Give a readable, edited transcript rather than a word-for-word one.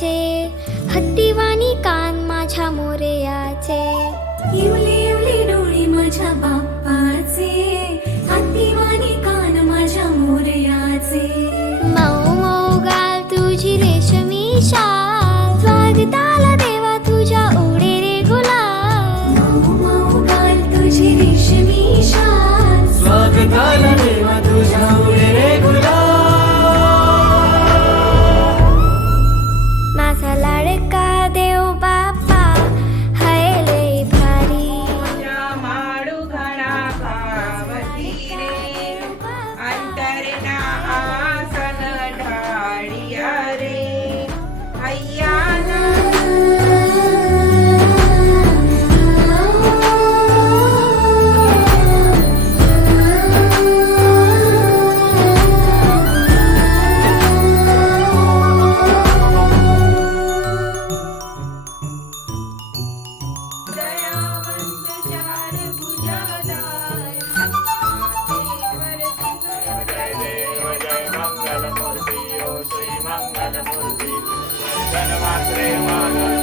मोरयाचे, हत्तीवाणी कान माझ्या मोरयाचे. इवले इवले डोळे माझ्या बाप्पाचे, हत्तीवाणी कान माझ्या मोरयाचे. मऊ मऊ गाल तुझी रेशमी शाल, स्वागताला देवा तुझ्या उडे रे गुलाल. मऊ मऊ गाल तुझी रेशमी शाल, स्वागताला देवा तुझ्या उडे रे गुलाल. माझा लाडका देव बाप्पा हाय लय भारी. माडुघणा पावती रे, अंतरना आसन ढाळिया रे. हैया ना दयावंत चार भुजाधार, जय देव जय मंगल मूर्ती ओ श्री मंगल मूर्ती. गणमात्रे मानव